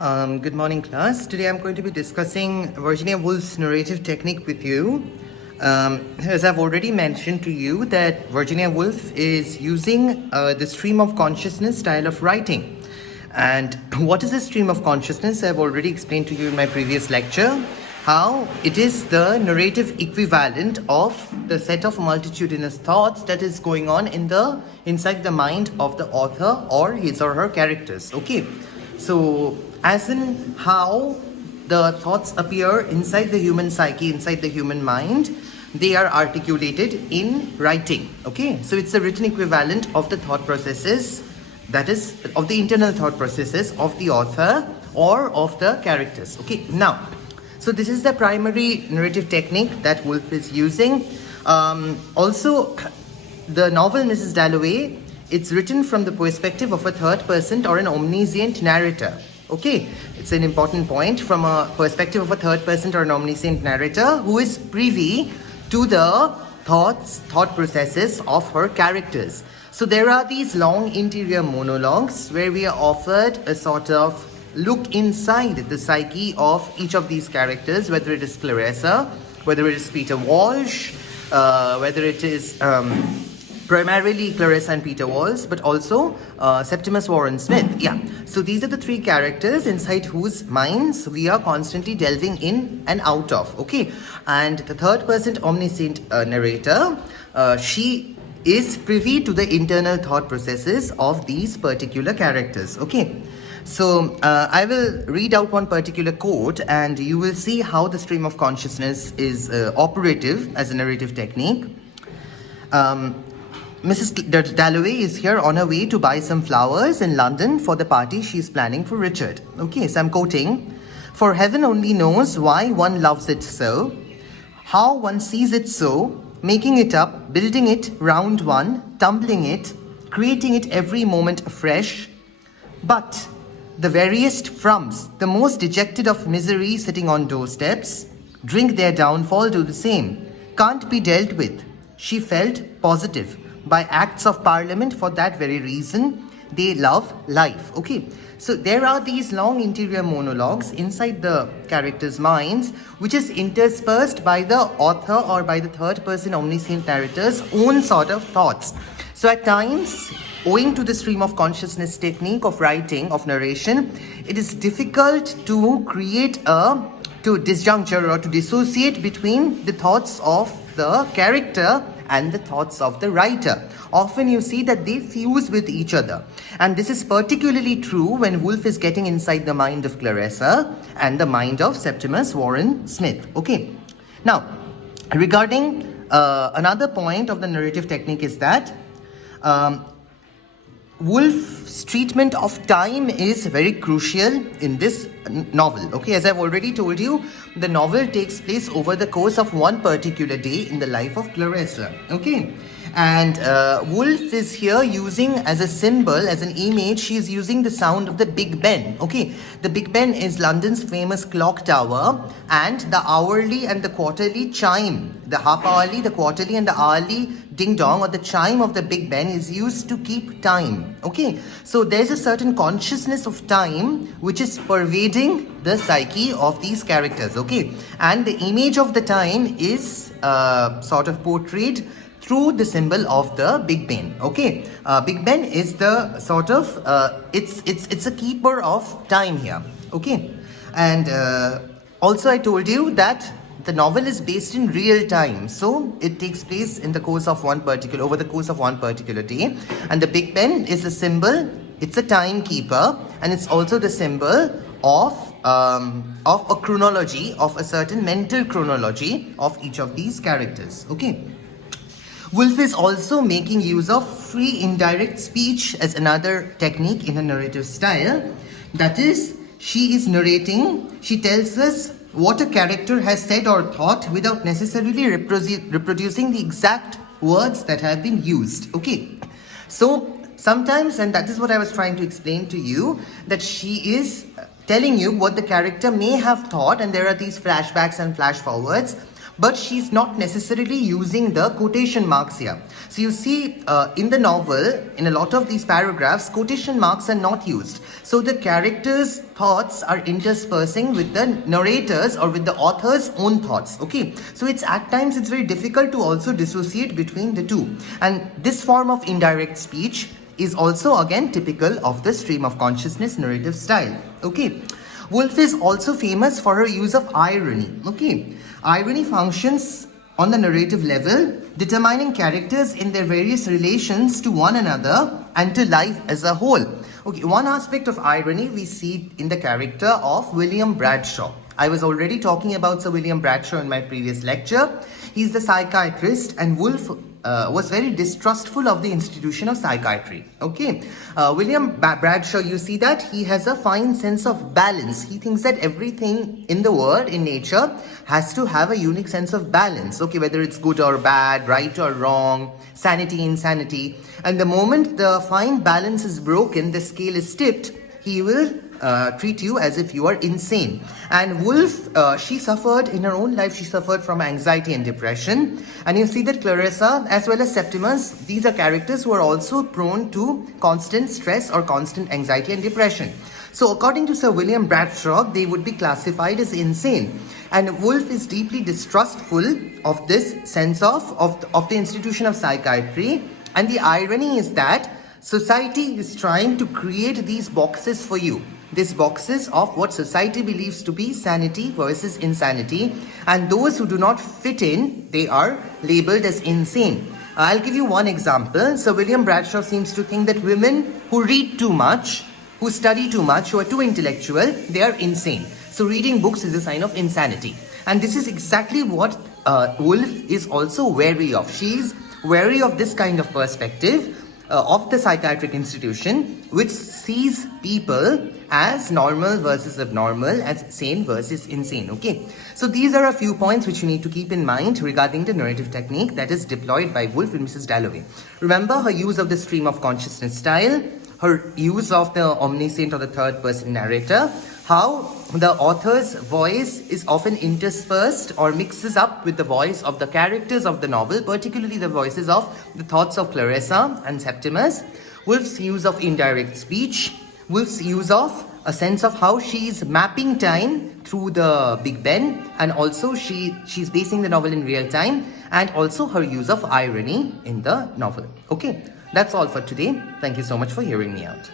Good morning, class. Today I'm going to be discussing Virginia Woolf's narrative technique with you. As I've already mentioned to you that Virginia Woolf is using the stream of consciousness style of writing. And what is the stream of consciousness? I've already explained to you in my previous lecture how it is the narrative equivalent of the set of multitudinous thoughts that is going on inside the mind of the author or his or her characters. Okay, so as in how the thoughts appear inside the human psyche, inside the human mind, they are articulated in writing. Okay, so it's the written equivalent of the thought processes, that is of the internal thought processes of the author or of the characters. Okay, now, so this is the primary narrative technique that Wolfe is using. Also, the novel Mrs. Dalloway, it's written from the perspective of a third person or an omniscient narrator. Okay, it's an important point, from a perspective of a third person or an omniscient narrator who is privy to the thought processes of her characters. So there are these long interior monologues where we are offered a sort of look inside the psyche of each of these characters, whether it is Clarissa, whether it is Peter Walsh, whether it is primarily Clarissa and Peter Walsh, but also Septimus Warren Smith. Yeah, so these are the three characters inside whose minds we are constantly delving in and out of. Okay, and the third person omniscient narrator, she is privy to the internal thought processes of these particular characters. Okay, so I will read out one particular quote and you will see how the stream of consciousness is operative as a narrative technique. Mrs. Dalloway is here on her way to buy some flowers in London for the party she's planning for Richard. Okay, so I'm quoting, "For heaven only knows why one loves it so, how one sees it so, making it up, building it round one, tumbling it, creating it every moment afresh. But the veriest frumps, the most dejected of misery sitting on doorsteps, drink their downfall, do the same, can't be dealt with. She felt positive by acts of parliament for that very reason. They love life." Okay, so there are these long interior monologues inside the characters' minds, which is interspersed by the author or by the third person omniscient narrator's own sort of thoughts. So at times, owing to the stream of consciousness technique of writing, of narration, it is difficult to create to disjuncture or to dissociate between the thoughts of the character and the thoughts of the writer. Often you see that they fuse with each other. And this is particularly true when Wolfe is getting inside the mind of Clarissa and the mind of Septimus Warren Smith. Okay. Now, regarding another point of the narrative technique is that Wolfe's treatment of time is very crucial in this novel. Okay, as I've already told you, the novel takes place over the course of one particular day in the life of Clarissa. Okay, and Wolfe is here using as a symbol, as an image, she is using the sound of the Big Ben. Okay, the Big Ben is London's famous clock tower, and the hourly and the quarterly chime, the half hourly, the quarterly and the hourly ding dong or the chime of the Big Ben is used to keep time. Okay, so there's a certain consciousness of time which is pervading the psyche of these characters. Okay, and the image of the time is sort of portrayed through the symbol of the Big Ben. Okay, Big Ben is the sort of it's a keeper of time here. Okay, and also I told you that the novel is based in real time, so it takes place in the course of over the course of one particular day, and the Big Ben is a symbol. It's a timekeeper, and it's also the symbol of a chronology, of a certain mental chronology of each of these characters. Okay. Wolfe is also making use of free indirect speech as another technique in a narrative style. That is, she is narrating, she tells us what a character has said or thought without necessarily reproducing the exact words that have been used. Okay, so sometimes, and that is what I was trying to explain to you, that she is telling you what the character may have thought, and there are these flashbacks and flash forwards, but she's not necessarily using the quotation marks here. So you see in the novel, in a lot of these paragraphs, quotation marks are not used. So the characters' thoughts are interspersing with the narrators or with the author's own thoughts. Okay, so it's at times it's very difficult to also dissociate between the two. And this form of indirect speech is also again typical of the stream of consciousness narrative style. Okay. Wolfe is also famous for her use of irony. Okay, irony functions on the narrative level, determining characters in their various relations to one another and to life as a whole. Okay, one aspect of irony we see in the character of William Bradshaw. I was already talking about Sir William Bradshaw in my previous lecture. He's the psychiatrist, and Wolfe was very distrustful of the institution of psychiatry. Okay, William Bradshaw, you see that he has a fine sense of balance. He thinks that everything in the world, in nature, has to have a unique sense of balance. Okay, whether it's good or bad, right or wrong, sanity, insanity. And the moment the fine balance is broken, the scale is tipped, he will treat you as if you are insane. And Wolfe, she suffered in her own life, she suffered from anxiety and depression. And you see that Clarissa as well as Septimus, these are characters who are also prone to constant stress or constant anxiety and depression. So according to Sir William Bradshaw, they would be classified as insane. And Wolfe is deeply distrustful of this sense of the institution of psychiatry. And the irony is that society is trying to create these boxes for you. These boxes of what society believes to be sanity versus insanity. And those who do not fit in, they are labeled as insane. I'll give you one example. Sir William Bradshaw seems to think that women who read too much, who study too much, who are too intellectual, they are insane. So reading books is a sign of insanity. And this is exactly what Wolfe is also wary of. She's wary of this kind of perspective of the psychiatric institution, which sees people as normal versus abnormal, as sane versus insane. Okay, so these are a few points which you need to keep in mind regarding the narrative technique that is deployed by Wolfe and Mrs. Dalloway. Remember her use of the stream of consciousness style, her use of the omniscient or the third person narrator, how the author's voice is often interspersed or mixes up with the voice of the characters of the novel, particularly the voices of the thoughts of Clarissa and Septimus, Wolfe's use of indirect speech, Wolfe's use of a sense of how she's mapping time through the Big Ben, and also she's basing the novel in real time, and also her use of irony in the novel. Okay, that's all for today. Thank you so much for hearing me out.